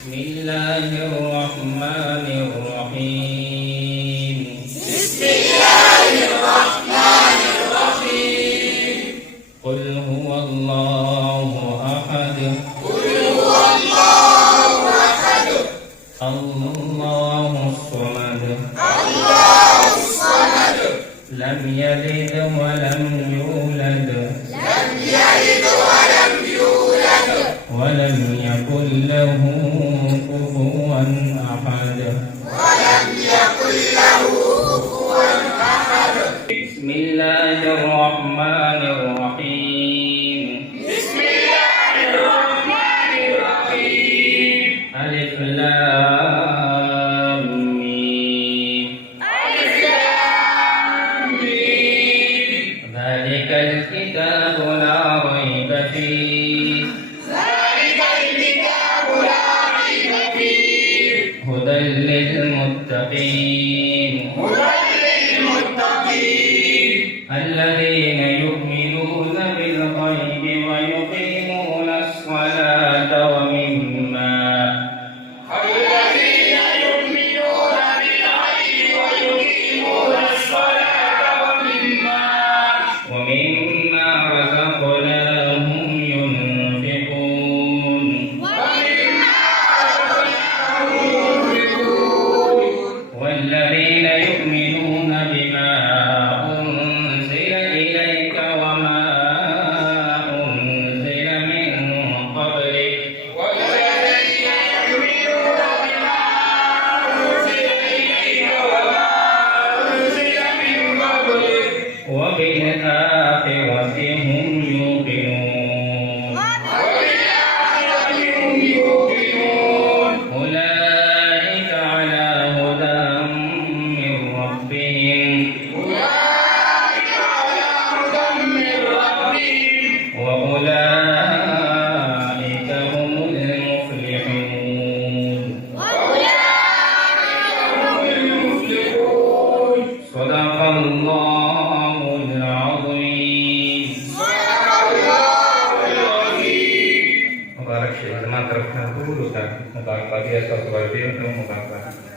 بسم الله الرحمن الرحيم. بسم الله الرحمن الرحيم. قل هو الله أحد. قل هو الله أحد. الله الصمد. الله الصمد. لم يلد ولم يولد. لم يلد ولم يولد. ولم يكن له كفوا أحد. ولم يكن له كفوا أحد. بسم الله الرحمن الرحيم. بسم الله الرحمن الرحيم. ألف لام ميم. ألف لام ميم. ذلك الكتاب لا ريب فيه. ذلك الكتاب لا ريب فيه. هدى للمتقين. هدى للمتقين. الذين يؤمنون بالغيب ويقيمون الصلاة الذين يؤمنون بالغيب ويقيمون الصلاة ومما رزقناهم ينفقون. والذين يؤمنون بما أنزل إليك وما أنزل من قبلك. والذين يؤمنون بما أنزل إليك وما أنزل من قبلك وبالآخرة هم يوقنون. أولئك على هدى من ربهم. وأولئك هم المفلحون. صدق الله العظيم. مبارك شيخ. Mubarak pagi ya, selamat pagi untuk mubarak.